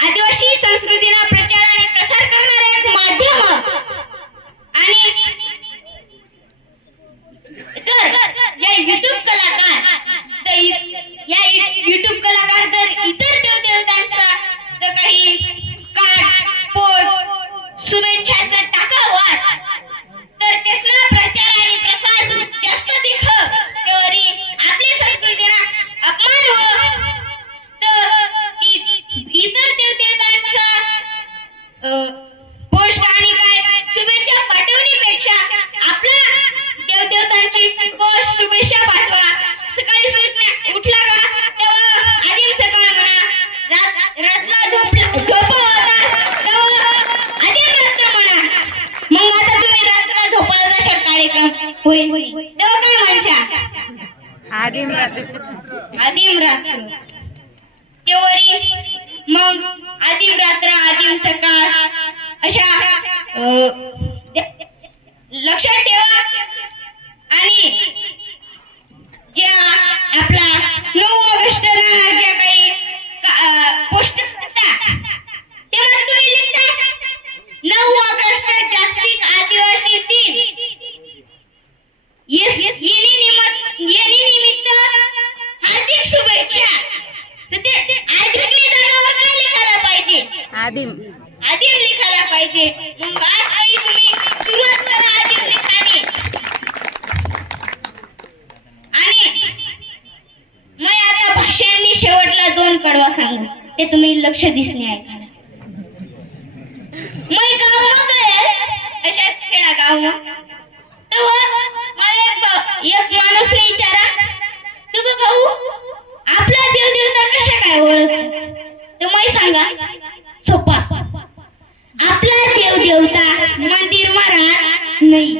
आदिवासी संस्कृतीला प्रचार आणि प्रसार करणारे एक माध्यम. आणि या युट्यूब कलाकार काय म्हणशा आदिम आदिम रात्र. तेवरी मग आदिम रात्र आदिम सकाळ अशा लक्षात ठेवा. आदिम. आदिम लिखायला पाहिजे. मग आज आई तुम्ही? सुरुवात आदिम लिखाणे. आणि आता भाषांनी शेवटला दोन कडवा सांगू. ते तुम्ही लक्ष दिसणे ऐका गाव मग अशाच खेळा गाव मग. मला एक माणूसने विचारा. तू भाऊ आपला देव देवता मंदिर मरा नाही.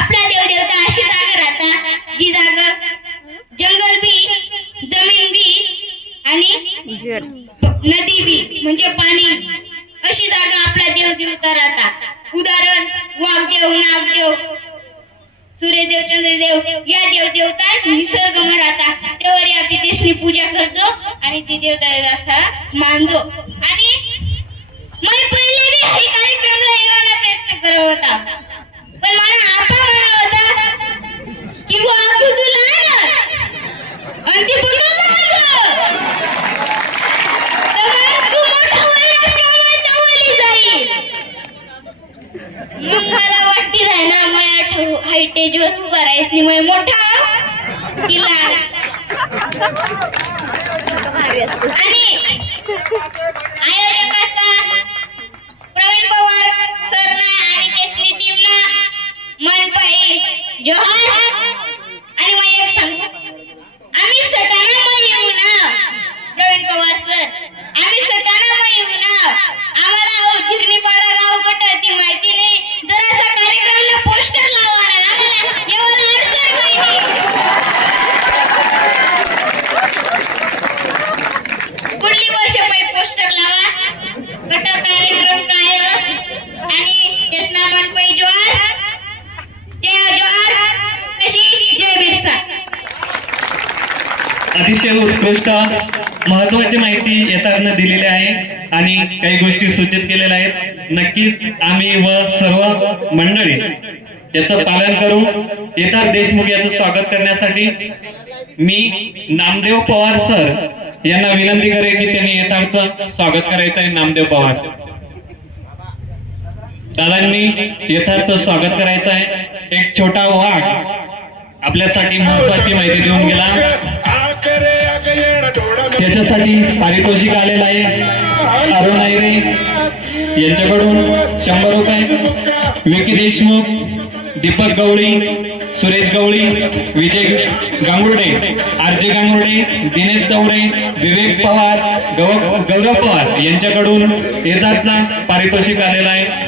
आपला देव देवता अशी जागा राहता जी जागा जंगल बी जमीन बी आणि नदी बी म्हणजे पाणी अशी जागा आपला देव देवता राहतात उदाहरण वाघदेव नागदेव सूर्यदेव चंद्रदेव या देव देवता निसर्गम राहतात तेव्हा या पितेशनी पूजा करतो आणि ती देवता असा मानतो. होता. पण मला आपा म्हणत होता की गो आखू तू आणि ती पण तू मला वाटते ना माझ्या हायटेज वर उभा राहायस मग मोठा किल्ला आणि জয় महत्वाची माहिती येताना दिलेली आहे आणि काही गोष्टी सूचित केलेल्या आहेत. नक्कीच आम्ही व सर्व मंडळी याचं पालन करू. येतार देशमुख याचं स्वागत करण्यासाठी मी नामदेव पवार सर यांना विनंती करेल की त्यांनी येतारचं स्वागत करायचं आहे. नामदेव पवार. दादांनी यथार्थ स्वागत करायचं आहे. एक छोटा वाघ आपल्यासाठी महत्वाची माहिती देऊन गेला. त्यांच्यासाठी पारितोषिक आलेलं आहे. अरुण नायरे यांच्याकडून शंभर रुपये. विकी देशमुख दीपक गवळी सुरेश गवळी विजय गांगुर्डे आरजे गांगुर्डे दिनेश चौरे विवेक पवार गौरव पवार यांच्याकडून येतातला पारितोषिक आलेलं आहे.